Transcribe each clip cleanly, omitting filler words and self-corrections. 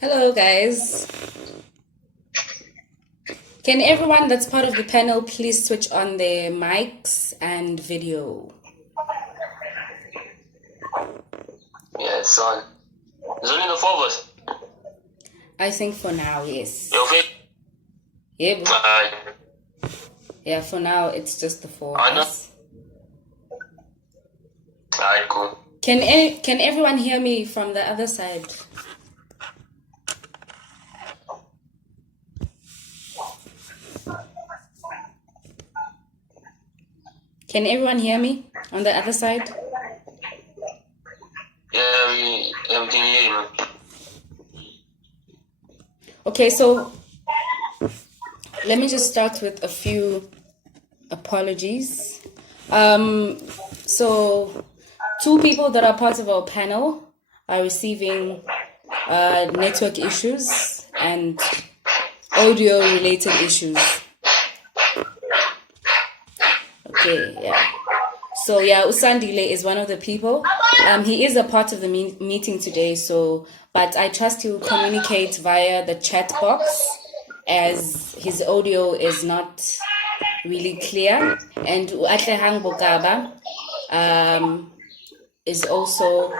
Hello, guys. Can everyone that's part of the panel please switch on their mics and video? Yeah, it's on. There's only the four of us. I think for now, yes. Yeah, yeah, for now it's just the four of us. Alright, cool. Can everyone hear me from the other side? Can everyone hear me on the other side? Yeah, we can hear you, man. Okay, so let me just start with a few apologies. So 2 people that are part of our panel are receiving network issues and audio related issues. Okay, yeah. So yeah, Sandile is one of the people. He is a part of the meeting today, but I trust he will communicate via the chat box as his audio is not really clear. And Atlehang Bokaba is also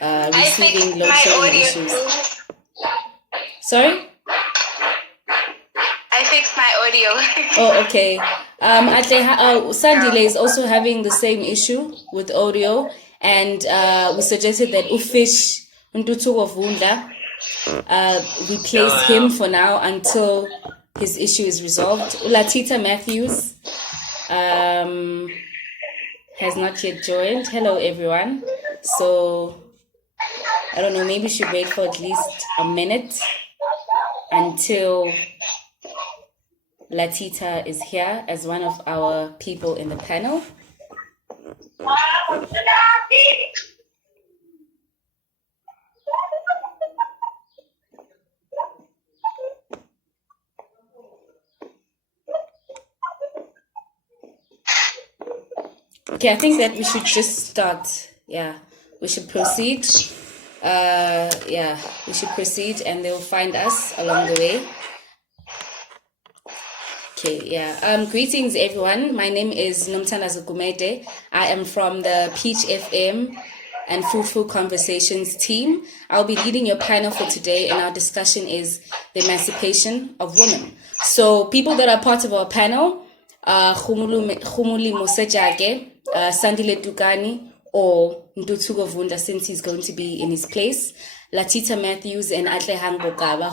receiving load shedding issues. Sorry? I fixed my audio. Oh, okay. Sandile is also having the same issue with audio, and we suggested that Phish, Ntuthuko of Vundla, replace him for now until his issue is resolved. Lathitha Matthews has not yet joined. Hello, everyone. So, I don't know, maybe we should wait for at least a minute until Lathitha is here as one of our people in the panel. Okay, I think that we should just start. Yeah, we should proceed. We should proceed and they'll find us along the way. Okay, yeah. Greetings, everyone. My name is Nomthandazo Gumede. I am from the Peach FM and Fruitful Conversations team. I'll be leading your panel for today, and our discussion is the emancipation of women. So, people that are part of our panel, Gomolemo Sejake, Sandile Tukani, or Ntuthuko Vundla, since he's going to be in his place, Lathitha Matthews and Atlehang Bokaba,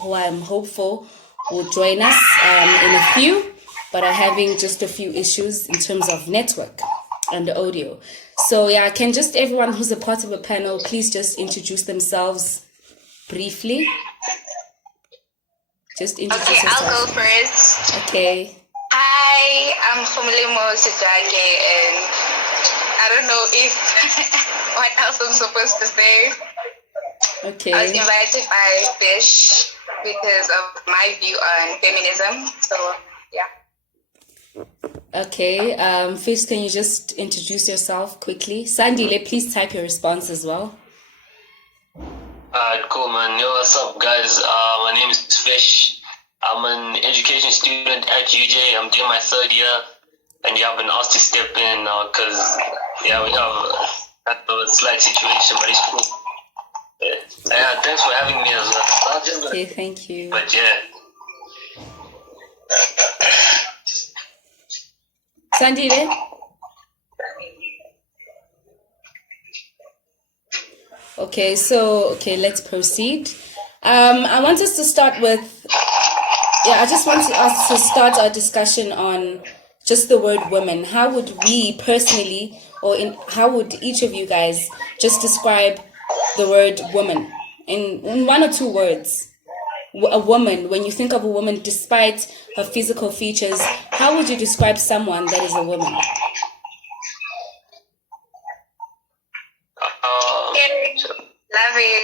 who I am hopeful will join us in a few, but are having just a few issues in terms of network and the audio. So yeah, can just everyone who's a part of a panel please just introduce themselves briefly? Just introduce yourself. I'll go first. Okay. Hi, I'm Gomolemo Sejake, and I don't know if what else I'm supposed to say. Okay. I was invited by Phish because of my view on feminism. So yeah. Okay. Phish, can you just introduce yourself quickly? Sandile, please type your response as well. Alright, cool, man. Yo, what's up, guys? My name is Phish. I'm an education student at UJ. I'm doing my 3rd year, and yeah, I've been asked to step in now because we have a slight situation, but it's cool. Yeah, thanks for having me as well. Okay, thank you. But yeah. Sandile? Okay, let's proceed. I want us to start with, I just want us to start our discussion on just the word women. How would we personally, how would each of you guys just describe the word woman in 1 or 2 words? A woman, when you think of a woman, despite her physical features, how would you describe someone that is a woman? Loving,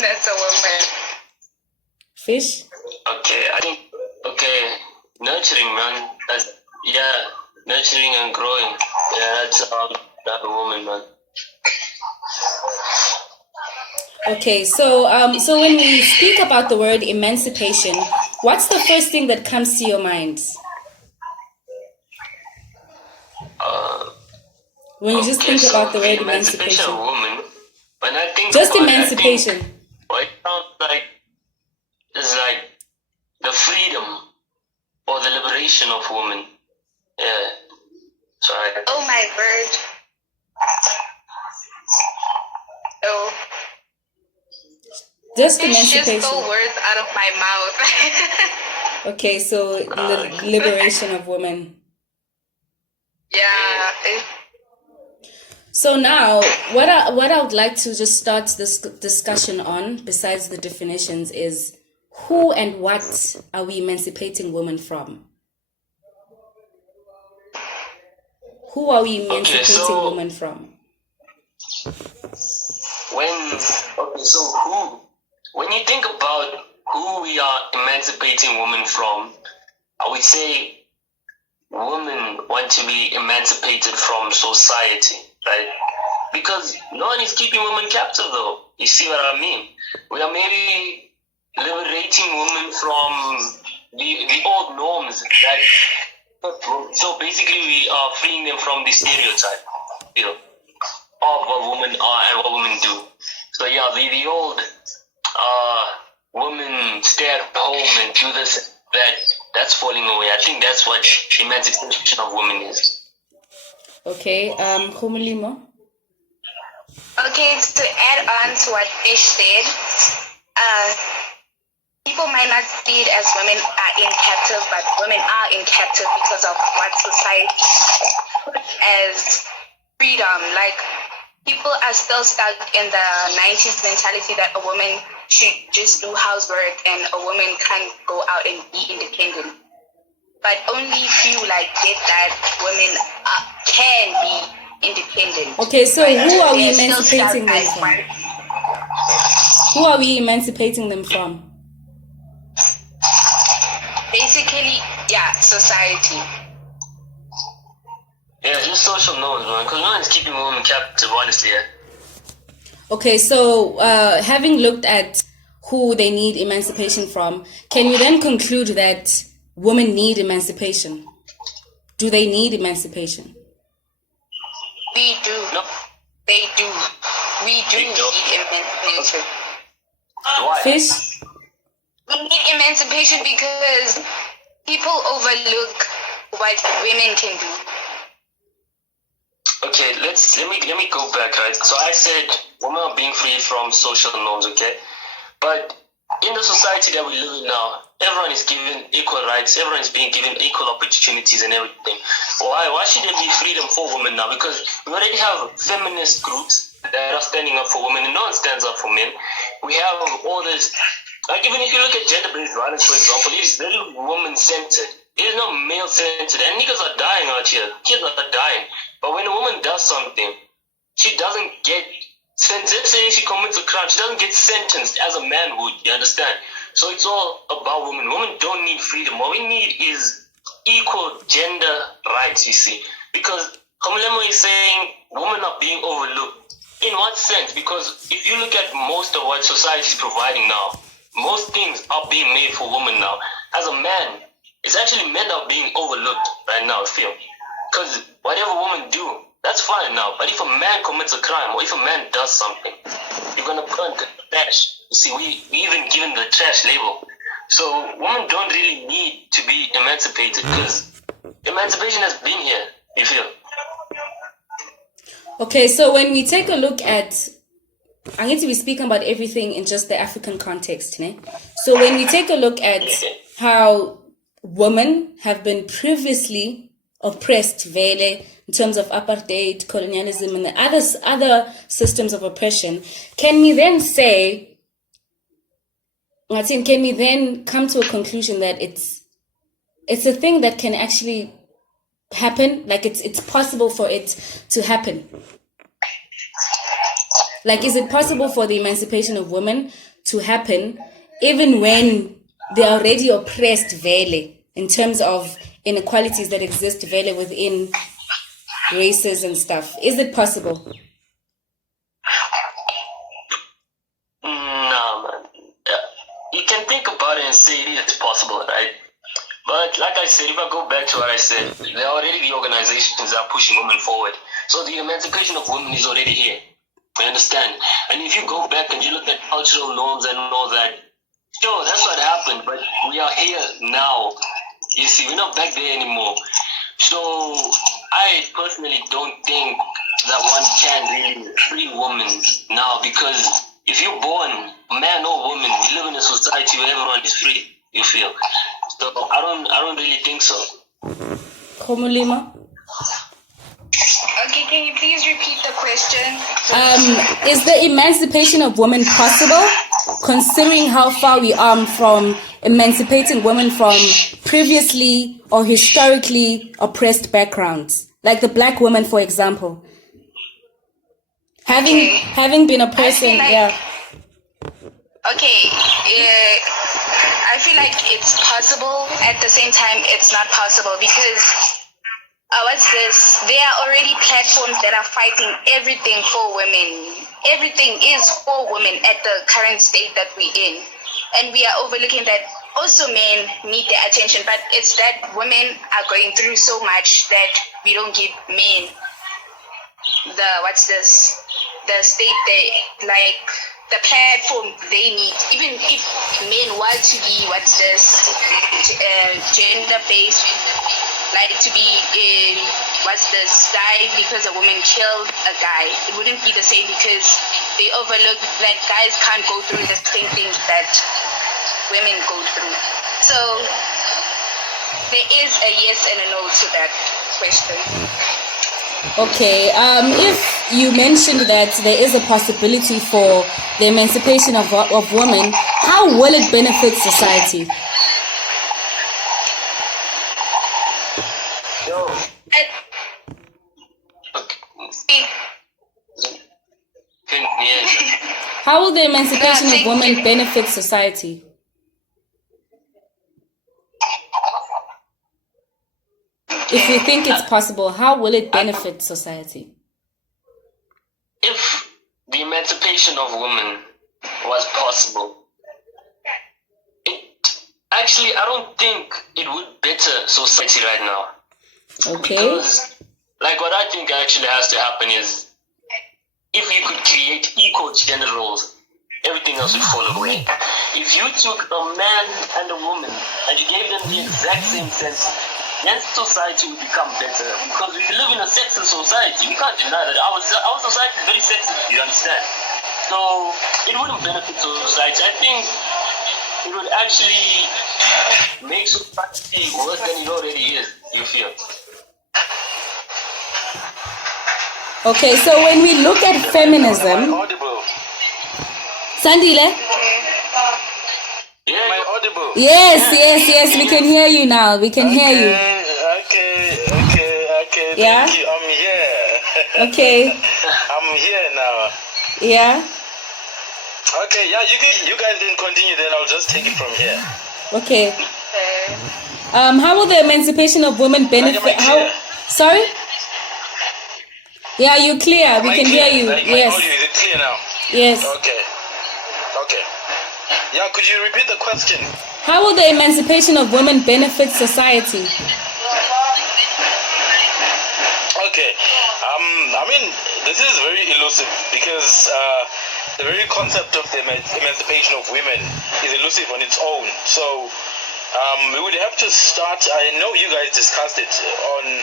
that's a woman. Phish? Okay, I think, nurturing, man. Nurturing and growing. Yeah, that's that woman, man. Okay, so when we speak about the word emancipation, what's the first thing that comes to your mind? When you just think about the word emancipation. Of woman, when I think just about emancipation. It sounds like it's like the freedom or the liberation of women. Yeah. Sorry. Oh my word. Oh. Just Phish emancipation. just stole words out of my mouth. Okay, so liberation of women. Yeah. So now, what I would like to just start this discussion on, besides the definitions, is who and what are we emancipating women from? Who are we emancipating women from? When you think about who we are emancipating women from, I would say women want to be emancipated from society, right? Because no one is keeping women captive, though. You see what I mean? We are maybe liberating women from the old norms that. So basically, we are freeing them from the stereotype, of what women are and what women do. So yeah, the old women stay at home and do this, that's falling away. I think that's what emancipation of women is. Okay, Gomolemo. Okay, to add on to what Phish said, people might not see it as women are in captive, but women are in captive because of what society puts as freedom. Like, people are still stuck in the 90s mentality that a woman should just do housework and a woman can't go out and be independent. But only few get that women can be independent. Okay, so who are we emancipating them from? Who are we emancipating them from? Basically, yeah, society. Yeah, just social norms, man. Because no one's keeping women captive, honestly. Yeah. Okay, so having looked at who they need emancipation from, can you then conclude that women need emancipation? Do they need emancipation? We do. No. They do. We do need emancipation. Why? Phish? We need emancipation because people overlook what women can do. Okay, let me go back, right? So I said women are being freed from social norms, okay? But in the society that we live in now, everyone is given equal rights, everyone is being given equal opportunities and everything. Why should there be freedom for women now? Because we already have feminist groups that are standing up for women and no one stands up for men. We have all this, like even if you look at gender-based violence, for example, it is very woman-centered. It is not male-centered. And niggas are dying out here. Kids are dying. But when a woman does something, she doesn't get sentenced. Let's say she commits a crime, she doesn't get sentenced as a man would, you understand? So it's all about women. Women don't need freedom. What we need is equal gender rights, you see. Because Gomolemo is saying women are being overlooked. In what sense? Because if you look at most of what society is providing now, most things are being made for women now. As a man, it's actually men that are being overlooked right now, I feel. Because whatever women do, that's fine now. But if a man commits a crime or if a man does something, you're going to burn the trash. You see, we even given the trash label. So women don't really need to be emancipated because emancipation has been here, you feel. Okay, so when we take a look at, I'm going to be speaking about everything in just the African context. Ne? So when we take a look at how women have been previously oppressed, vele, in terms of apartheid, colonialism, and the other systems of oppression, can we then say, can we then come to a conclusion that it's a thing that can actually happen, like it's possible for it to happen? Like, is it possible for the emancipation of women to happen even when they are already oppressed vele in terms of inequalities that exist vele within races and stuff? Is it possible? No, man. You can think about it and say it is possible, right? But like I said, if I go back to what I said, there are already the organizations that are pushing women forward. So the emancipation of women is already here. I understand. And if you go back and you look at cultural norms and all that, sure, that's what happened, but we are here now. You see, we're not back there anymore. So I personally don't think that one can really free women now, because if you're born, man or woman, we live in a society where everyone is free, you feel. So I don't really think so. Gomolemo? Okay, can you please repeat the question? Is the emancipation of women possible, considering how far we are from emancipating women from previously or historically oppressed backgrounds, like the black woman, for example, having been oppressed? Okay, I feel like it's possible. At the same time, it's not possible because there are already platforms that are fighting everything for women. Everything is for women at the current state that we're in, and we are overlooking that. Also, men need their attention, but it's that women are going through so much that we don't give men the state the platform they need. Even if men want to be gender-based, like to be in die because a woman killed a guy, it wouldn't be the same because they overlook that guys can't go through the same things that women go through. So there is a yes and a no to that question. Okay, if you mentioned that there is a possibility for the emancipation of women, how will it benefit society? How will the emancipation of women benefit society? If you think it's possible, how will it benefit society? If the emancipation of women was possible, I don't think it would better society right now. Okay. Because, like, what I think actually has to happen is, if you could create equal gender roles, everything else would fall away. If you took a man and a woman and you gave them the exact same senses, then society would become better. Because we live in a sexist society. We can't deny that our society is very sexist, you understand? So it wouldn't benefit society. I think it would actually make society worse than it already is, you feel? Okay, so when we look at feminism... Sandile? Yeah, am I audible? Yes, we can hear you now. We can hear you. Okay. Yeah? Thank you. I'm here. Okay. I'm here now. Yeah? Okay, yeah, you guys can continue, then I'll just take it from here. Okay. How will the emancipation of women benefit? Sorry? Yeah, you're clear. We can hear you. Yes. Is it clear now? Yes. Okay. Yeah, could you repeat the question? How will the emancipation of women benefit society? Okay. I mean, this is very elusive because the very concept of the emancipation of women is elusive on its own. So we would have to start. I know you guys discussed it on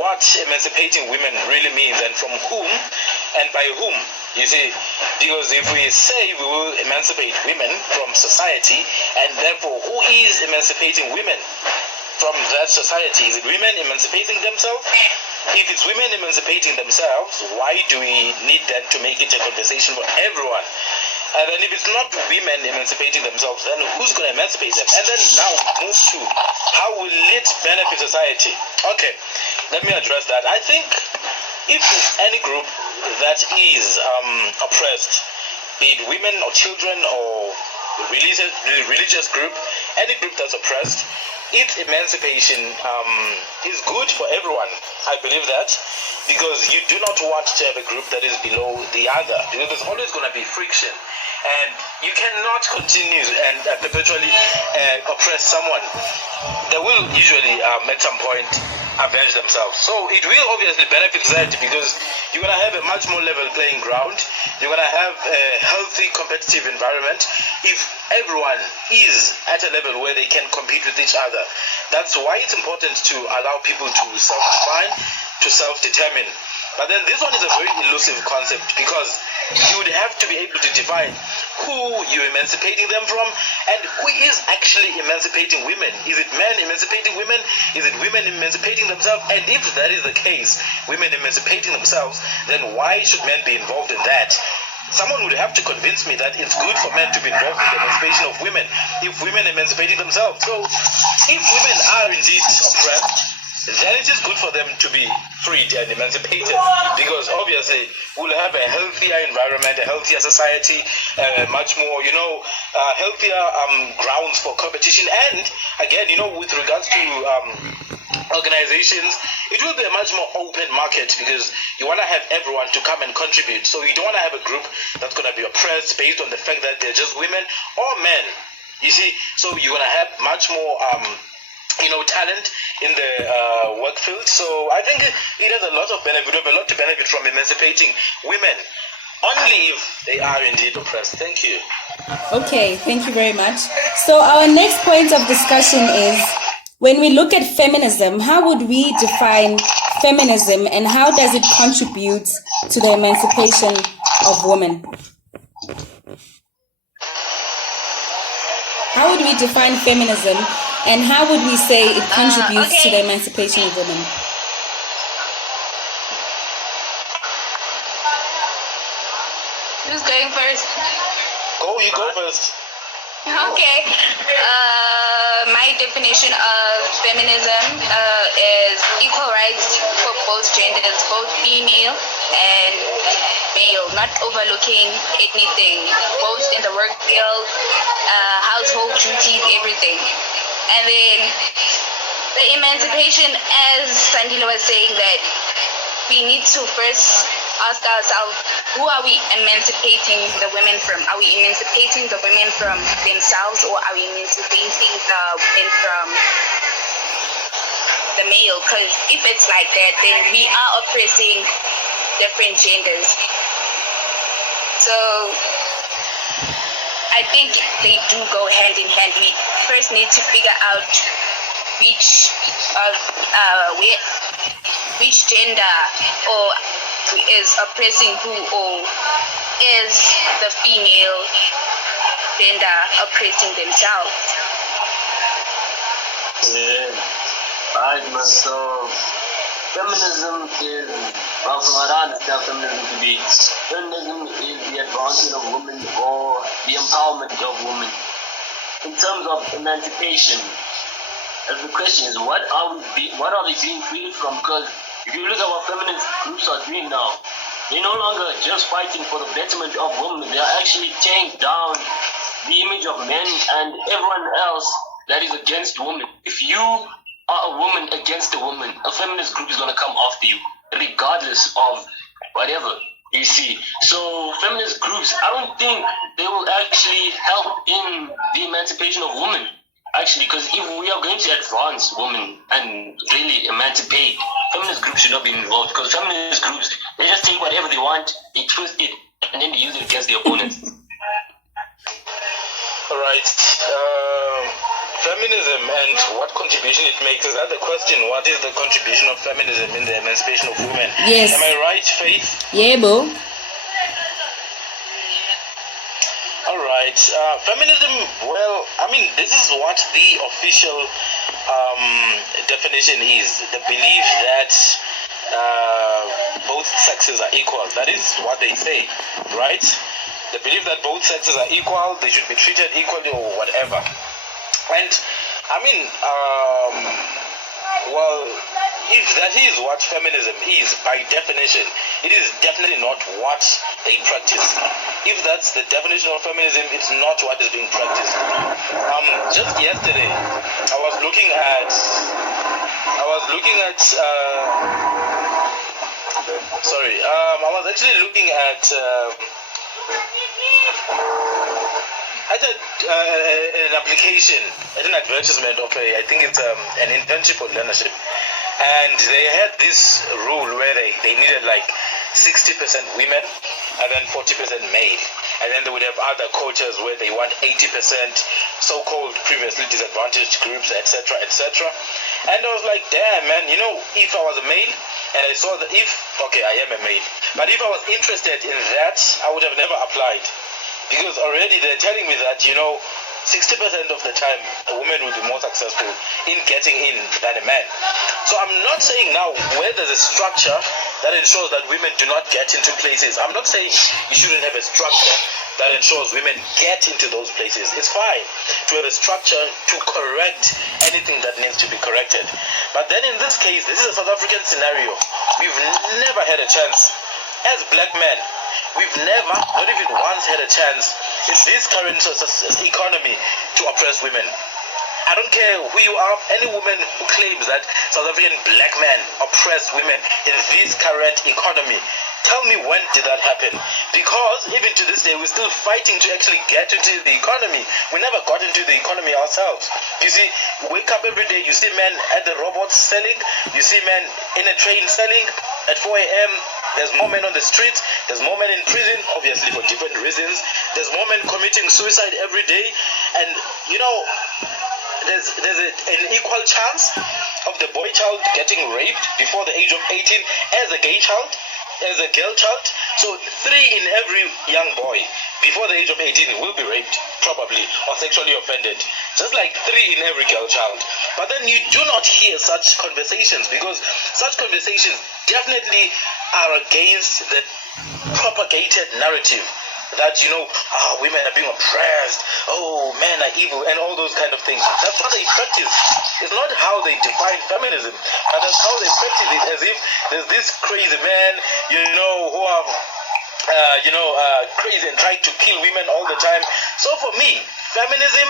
what emancipating women really means and from whom and by whom. You see, because if we say we will emancipate women from society, and therefore who is emancipating women from that society? Is it women emancipating themselves? If it's women emancipating themselves, why do we need that to make it a conversation for everyone? And then if it's not women emancipating themselves, then who's going to emancipate them? And then now move to how will it benefit society? Okay, let me address that. I think if there's any group that is oppressed, be it women or children or religious group, any group that's oppressed, its emancipation is good for everyone. I believe that, because you do not want to have a group that is below the other, because there's always going to be friction, and you cannot continue and perpetually oppress someone. They will usually at some point avenge themselves. So it will obviously benefit that, because you're going to have a much more level playing ground. You're going to have a healthy competitive environment if everyone is at a level where they can compete with each other. That's why it's important to allow people to self-define, to self-determine. But then this one is a very elusive concept, because you would have to be able to define who you're emancipating them from, and who is actually emancipating women. Is it men emancipating women? Is it women emancipating themselves? And if that is the case, women emancipating themselves, then why should men be involved in that? Someone would have to convince me that it's good for men to be involved in the emancipation of women if women emancipating themselves. So if women are indeed oppressed, then it is good for them to be freed and emancipated, because obviously we'll have a healthier environment, a healthier society, much more, healthier grounds for competition. And again, with regards to organizations, it will be a much more open market, because you want to have everyone to come and contribute. So you don't want to have a group that's going to be oppressed based on the fact that they're just women or men. You see, so you're going to have much more talent in the work field. So I think it has a lot of benefit. We have a lot to benefit from emancipating women, only if they are indeed oppressed. Thank you. Okay, thank you very much. So our next point of discussion is, when we look at feminism, how would we define feminism, and how does it contribute to the emancipation of women? How would we define feminism, and how would we say it contributes to the emancipation of women? Who's going first? You go first. Okay. My definition of feminism is equal rights for both genders, both female and male, not overlooking anything, both in the work field, household duties, everything. And then the emancipation, as Sandile was saying, that we need to first ask ourselves, who are we emancipating the women from? Are we emancipating the women from themselves, or are we emancipating the women from the male? Because if it's like that, then we are oppressing different genders. So I think they do go hand in hand. We first need to figure out which gender or is oppressing who, or is the female gender oppressing themselves. Yeah, right, man. So feminism is, well, from what I understand feminism to be, feminism is the advancement of women, or the empowerment of women. In terms of emancipation, the question is, what are they being freed from? Because if you look at what feminist groups are doing now, they're no longer just fighting for the betterment of women. They are actually tearing down the image of men and everyone else that is against women. If you are a woman against a woman, a feminist group is going to come after you, regardless of whatever you see. So feminist groups, I don't think they will actually help in the emancipation of women. Actually, because if we are going to advance women and really emancipate, feminist groups should not be involved, because feminist groups, they just take whatever they want, they twist it, and then they use it against their opponents. Alright. Feminism and what contribution it makes, is that the question? What is the contribution of feminism in the emancipation of women? Yes. Am I right, Faith? Yeah, bro. Alright, feminism, well, I mean, this is what the official definition is. The belief that both sexes are equal. That is what they say, right? The belief that both sexes are equal, they should be treated equally or whatever. And, I mean, well, if that is what feminism is, by definition, it is definitely not what they practice. If that's the definition of feminism, it's not what is being practiced. Just yesterday, I was looking at I was actually looking at an application, at an advertisement of I think it's an internship for learnership, and they had this rule where they needed like 60% women and then 40% male, and then they would have other quotas where they want 80% so-called previously disadvantaged groups, etc., etc. And I was like, damn, man, if I was a male and I saw that I am a male, but if I was interested in that, I would have never applied. Because already they're telling me that, 60% of the time a woman will be more successful in getting in than a man. So I'm not saying now where there's a structure that ensures that women do not get into places. I'm not saying you shouldn't have a structure that ensures women get into those places. It's fine to have a structure to correct anything that needs to be corrected. But then in this case, this is a South African scenario. We've never had a chance as black men. We've never, not even once, had a chance in this current economy to oppress women. I don't care who you are, any woman who claims that South African black men oppress women in this current economy, tell me when did that happen? Because even to this day, we're still fighting to actually get into the economy. We never got into the economy ourselves. You see, wake up every day, you see men at the robots selling, you see men in a train selling at 4 a.m., there's more men on the streets, there's more men in prison, obviously for different reasons. There's more men committing suicide every day. And, there's an equal chance of the boy child getting raped before the age of 18 as a gay child, as a girl child. So 3 in every young boy before the age of 18 will be raped, probably, or sexually offended. Just like 3 in every girl child. But then you do not hear such conversations, because such conversations definitely are against the propagated narrative that, women are being oppressed, men are evil, and all those kind of things. That's what they practice. It's not how they define feminism, but that's how they practice it, as if there's this crazy man, who are, crazy and trying to kill women all the time. So for me, feminism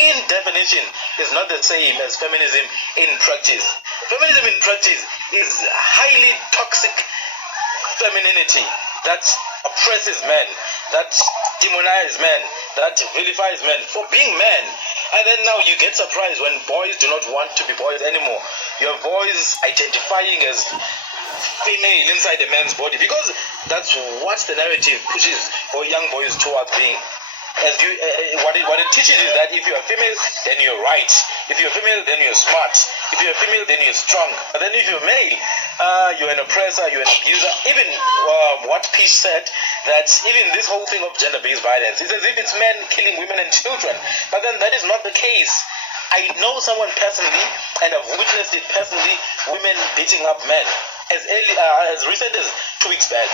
in definition is not the same as feminism in practice. Feminism in practice is highly toxic femininity that oppresses men, that demonizes men, that vilifies men for being men. And then now you get surprised when boys do not want to be boys anymore. You have boys identifying as female inside a man's body, because that's what the narrative pushes for young boys towards being. What it teaches is that if you are female, then you're right. If you're female, then you're smart. If you're female, then you're strong. But then if you're male, you're an oppressor, you're an abuser. Even what Phish said, that even this whole thing of gender-based violence, it's as if it's men killing women and children. But then that is not the case. I know someone personally, and I've witnessed it personally, women beating up men as recent as 2 weeks back.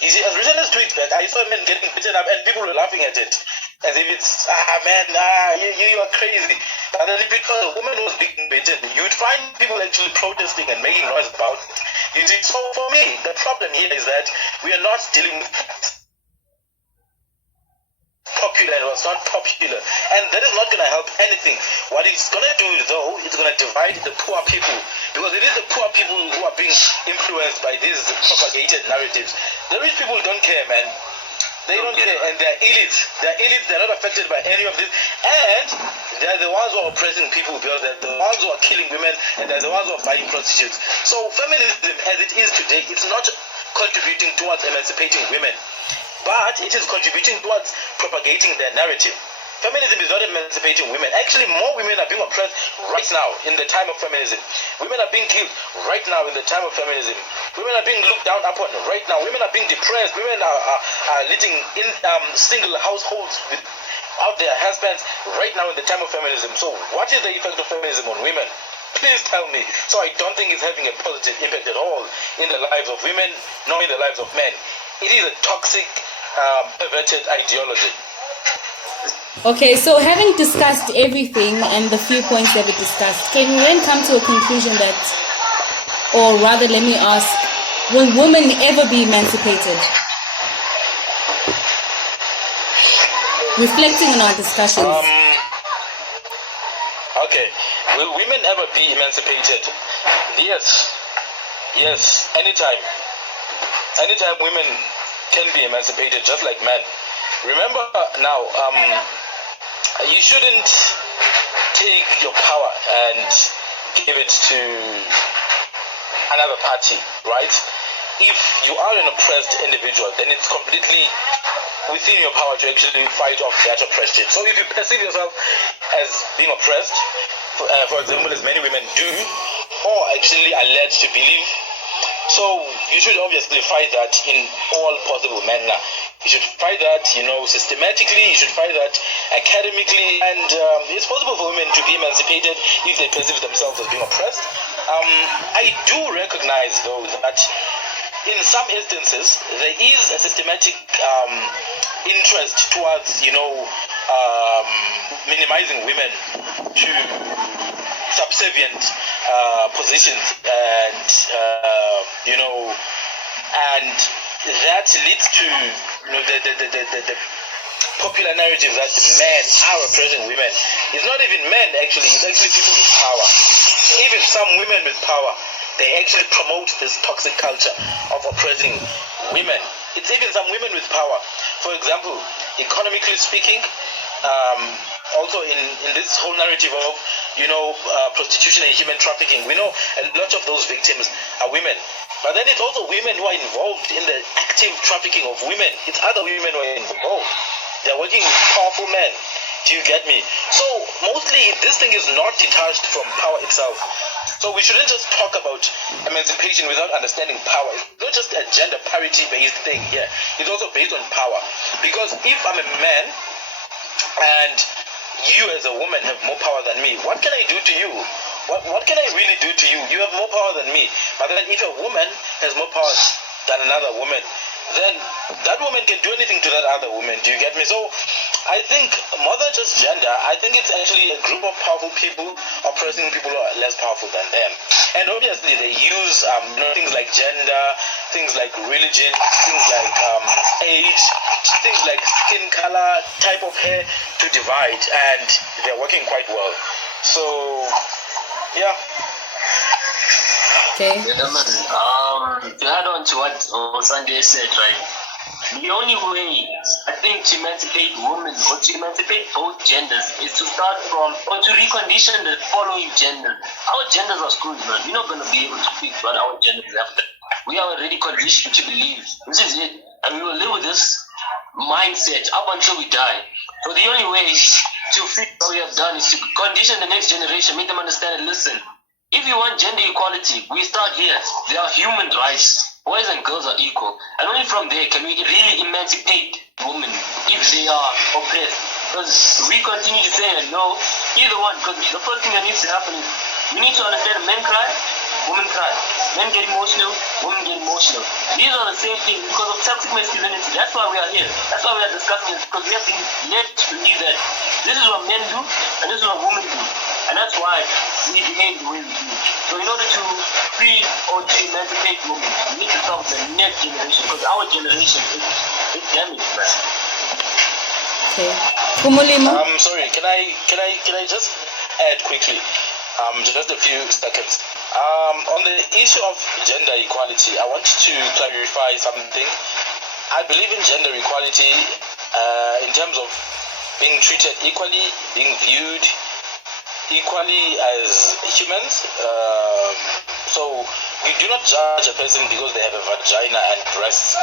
You see, as recent as 2 weeks back, I saw men getting beaten up and people were laughing at it. As if it's, you are crazy. But then if it was a woman who was being beaten, you would find people actually protesting and making noise about it. You see, so for me, the problem here is that we are not dealing with popular, it was not popular, and that is not going to help anything. What it's going to do, though, it's going to divide the poor people, because it is the poor people who are being influenced by these propagated narratives. The rich people don't care, man. They don't care, and they're elites. They're not affected by any of this, and they're the ones who are oppressing people, because they're the ones who are killing women, and they're the ones who are buying prostitutes. So feminism, as it is today, it's not contributing towards emancipating women, but it is contributing towards propagating their narrative. Feminism is not emancipating women. Actually, more women are being oppressed right now in the time of feminism. Women are being killed right now in the time of feminism. Women are being looked down upon right now. Women are being depressed. Women are living in single households without their husbands right now in the time of feminism. So what is the effect of feminism on women? Please tell me. So I don't think it's having a positive impact at all in the lives of women, nor in the lives of men. It is a toxic, perverted ideology. Okay, so having discussed everything and the few points that we discussed, can we then come to a conclusion that Or rather, let me ask, will women ever be emancipated? Reflecting on our discussions. Okay. Will women ever be emancipated? Yes. Yes. Anytime. Anytime women can be emancipated, just like men. Remember now, you shouldn't take your power and give it to another party, right? If you are an oppressed individual, then it's completely within your power to actually fight off that oppression. So if you perceive yourself as being oppressed, for example, as many women do, or actually are led to believe, so you should obviously fight that in all possible manner. You should fight that, systematically. You should fight that academically, and it's possible for women to be emancipated if they perceive themselves as being oppressed. I do recognize, though, that in some instances there is a systematic interest towards, minimizing women to subservient positions, and that leads to the popular narrative that men are oppressing women. It's not even men, actually. It's actually people with power. Even some women with power, they actually promote this toxic culture of oppressing women. It's even some women with power. For example, economically speaking, also in this whole narrative of prostitution and human trafficking, we know a lot of those victims are women. But then it's also women who are involved in the active trafficking of women. It's other women who are involved. They're working with powerful men. Do you get me? So mostly this thing is not detached from power itself. So we shouldn't just talk about emancipation without understanding power. It's not just a gender parity based thing here. It's also based on power. Because if I'm a man and you as a woman have more power than me, what can I do to you? What can I really do to you? You have more power than me. But then if a woman has more power than another woman, then that woman can do anything to that other woman. Do you get me? So I think more than just gender, I think it's actually a group of powerful people oppressing people who are less powerful than them. And obviously they use things like gender, things like religion, things like age, things like skin color, type of hair to divide, and they're working quite well. So yeah. Okay. To add on to what Sandile said, right? The only way, I think, to emancipate women or to emancipate both genders is to start from, or to recondition the following gender. Our genders are screwed, man. We're not going to be able to speak about our genders after. We are already conditioned to believe. This is it. And we will live with this mindset up until we die. So the only way to fix what we have done is to condition the next generation, make them understand and listen. If you want gender equality, we start here. There are human rights. Boys and girls are equal. And only from there can we really emancipate women if they are oppressed. Because we continue to say, no, either one. Because the first thing that needs to happen is we need to understand men cry, women cry. Men get emotional, women get emotional. These are the same things because of toxic masculinity. That's why we are here. That's why we are discussing this. Because we have to let believe that this is what men do and this is what women do. And that's why we behave the way we do. So in order to free or to emancipate women, we need to start with the next generation because our generation is damaged, man. Okay. Gomolemo? Sorry, can I just add quickly? Just a few seconds. On the issue of gender equality, I want to clarify something. I believe in gender equality in terms of being treated equally, being viewed equally as humans. So you do not judge a person because they have a vagina and breasts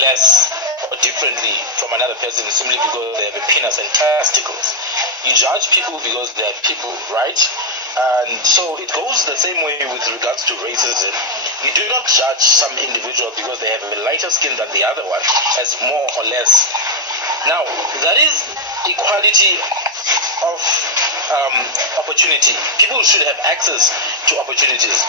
less or differently from another person simply because they have a penis and testicles. You judge people because they are people, right? And so it goes the same way with regards to racism. You do not judge some individual because they have a lighter skin than the other one as more or less. Now, that is equality of opportunity. People should have access to opportunities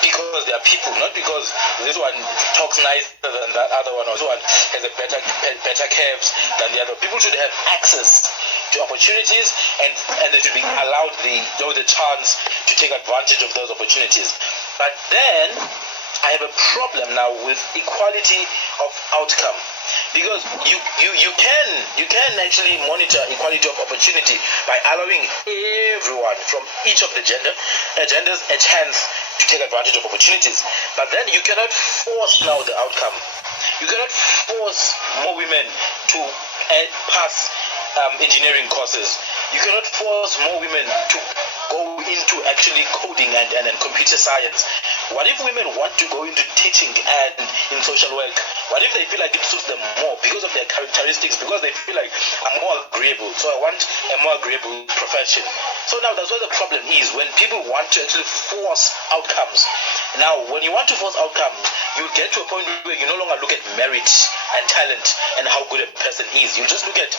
because they are people, not because this one talks nicer than that other one, or this one has a better curves than the other. People should have access to opportunities, and they should be allowed the chance to take advantage of those opportunities. But then I have a problem now with equality of outcome, because you can actually monitor equality of opportunity by allowing everyone from each of the genders a chance to take advantage of opportunities. But then you cannot force now the outcome. You cannot force more women to pass engineering courses. You cannot force more women to go into actually coding and computer science. What if women want to go into teaching and in social work? What if they feel like it suits them more because of their characteristics, because they feel like I'm more agreeable, so I want a more agreeable profession? So now that's where the problem is, when people want to actually force outcomes. Now, when you want to force outcomes, you get to a point where you no longer look at merit and talent and how good a person is. You just look at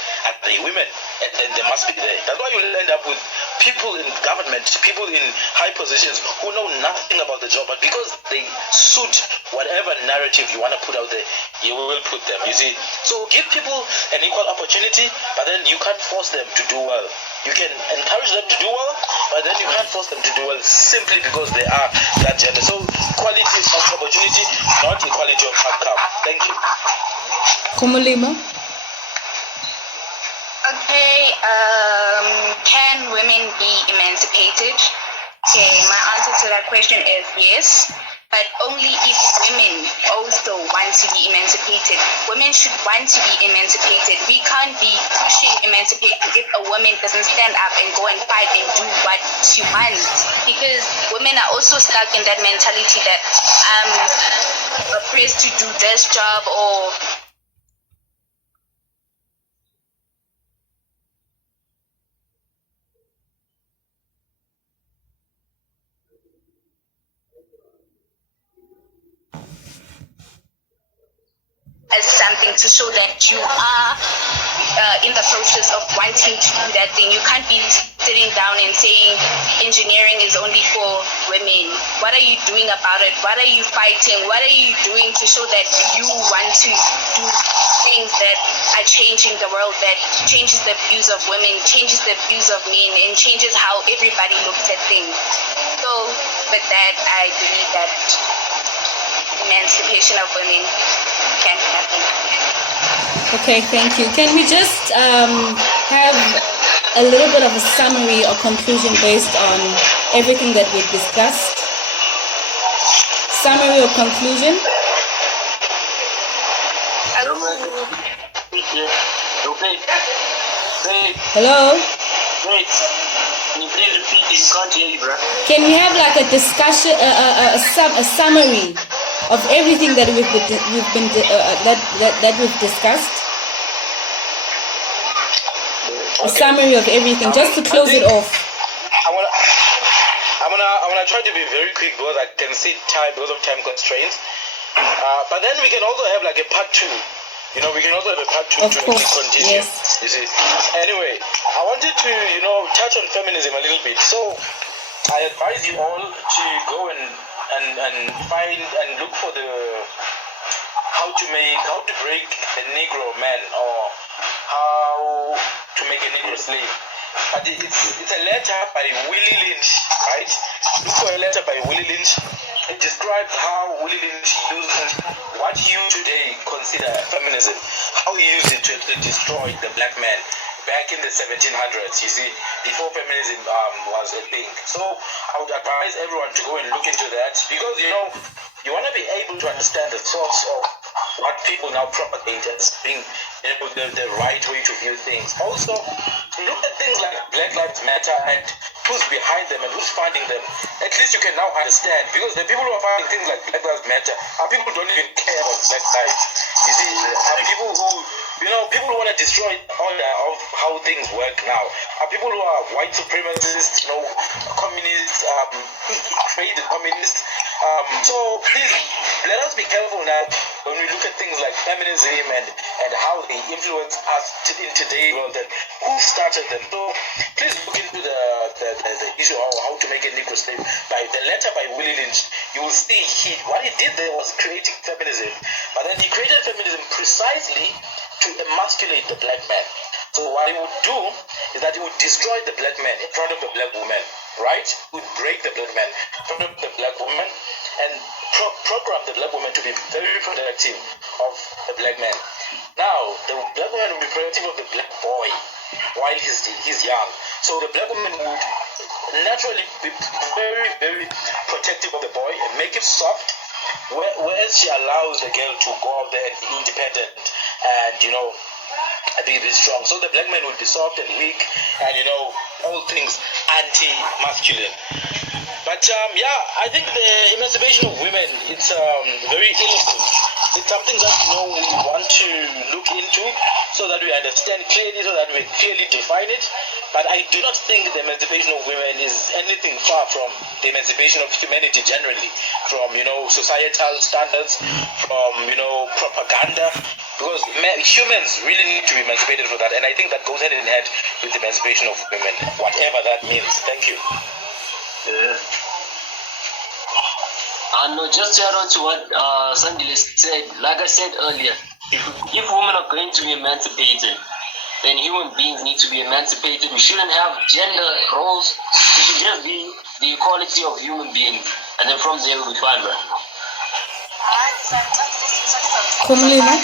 the women, and then they must be there. That's why you'll end up with people in government, people in high positions who know nothing about the job, but because they suit whatever narrative you want to put out there, you will put them, you see. So give people an equal opportunity, but then you can't force them to do well. You can encourage them to do well, but then you can't force them to do well simply because they are that gender. So equality of opportunity, not equality of outcome. Thank you. Gomolemo. Okay, can women be emancipated? Okay, my answer to that question is yes, but only if women also want to be emancipated. Women should want to be emancipated. We can't be pushing emancipation if a woman doesn't stand up and go and fight and do what she wants. Because women are also stuck in that mentality that I'm oppressed to do this job, or as something to show that you are in the process of wanting to do that thing. You can't be sitting down and saying engineering is only for women. What are you doing about it? What are you fighting? What are you doing to show that you want to do things that are changing the world, that changes the views of women, changes the views of men, and changes how everybody looks at things? So with that, I believe that emancipation of women can happen. Okay, thank you. Can we just have a little bit of a summary or conclusion based on everything that we've discussed? Summary or conclusion? Hello? Wait, can you please repeat this? Can't hear you, bro. Can we have like a discussion, a summary of everything that we've discussed? A summary of everything, just to close it off. I'm gonna try to be very quick because I can see time because of time constraints. But then we can also have like a part 2. You know, we can also have a part 2 Of to course, continue. yes. You see. Anyway, I wanted to, touch on feminism a little bit. So I advise you all to go and find and look for the how to break a Negro man, or how to make a Negro slave. But it's a letter by Willie Lynch, right? Look for a letter by Willie Lynch. It describes how Willie Lynch used what you today consider feminism, how he used it to actually destroy the black man back in the 1700s, you see, before feminism was a thing. So I would advise everyone to go and look into that, because, you want to be able to understand the source of what people now propagate as being the right way to view things. Also, look at things like Black Lives Matter and who's behind them and who's funding them. At least you can now understand, because the people who are funding things like Black Lives Matter are people who don't even care about black lives. You see, are people who, people who want to destroy order of how things work now. Are people who are white supremacists, communists, created communists. So please, let us be careful now when we look at things like feminism and how they influence us in today's world, and who started them. So please look into the issue of how to make a Negro slave by the letter by Willie Lynch. You will see what he did there was creating feminism, but then he created feminism precisely to emasculate the black man. So what he would do is that he would destroy the black man in front of the black woman. right? Would break the black man from the black woman and program the black woman to be very protective of the black man. Now, the black woman will be protective of the black boy while he's young. So the black woman would naturally be very, very protective of the boy and make him soft, whereas she allows the girl to go out there and be independent and, be strong. So the black man would be soft and weak and, all things anti-masculine. But I think the emancipation of women, it's very innocent. It's something that we want to look into so that we understand clearly, so that we clearly define it. But I do not think the emancipation of women is anything far from the emancipation of humanity generally, from societal standards, from propaganda, because humans really need to be emancipated for that, and I think that goes hand in hand with the emancipation of women, whatever that means. Thank you. Yeah. No, just to add on to what Sandile said, like I said earlier, if women are going to be emancipated, then human beings need to be emancipated. We shouldn't have gender roles. It should just be the equality of human beings, and then from there we'll be fine, right? Gomolemo,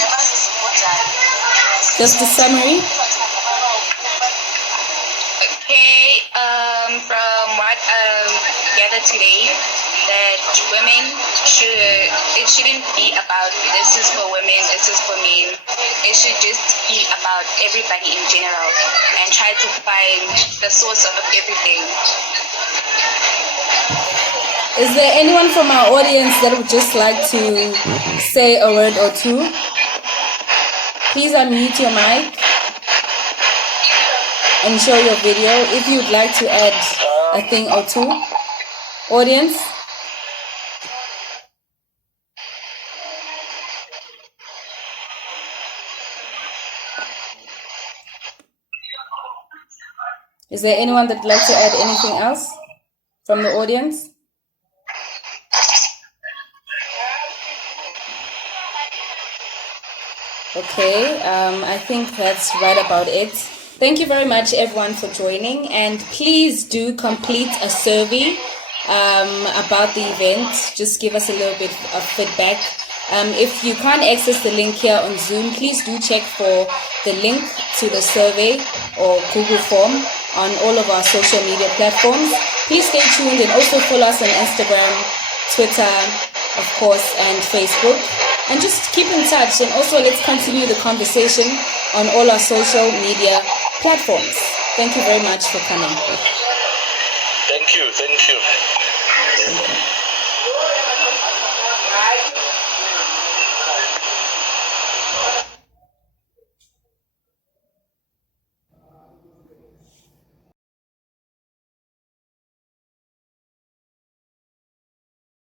just a summary. Okay, from what gathered today, that women it shouldn't be about this is for women, this is for men. It should just be about everybody in general and try to find the source of everything. Is there anyone from our audience that would just like to say a word or two? Please unmute your mic and show your video if you'd like to add a thing or two. Audience? Is there anyone that'd like to add anything else from the audience? Okay, I think that's right about it. Thank you very much, everyone, for joining. And please do complete a survey about the event. Just give us a little bit of feedback. If you can't access the link here on Zoom, please do check for the link to the survey or Google form on all of our social media platforms. Please stay tuned and also follow us on Instagram, Twitter, of course, and Facebook. And just keep in touch, and also let's continue the conversation on all our social media platforms. Thank you very much for coming. Thank you.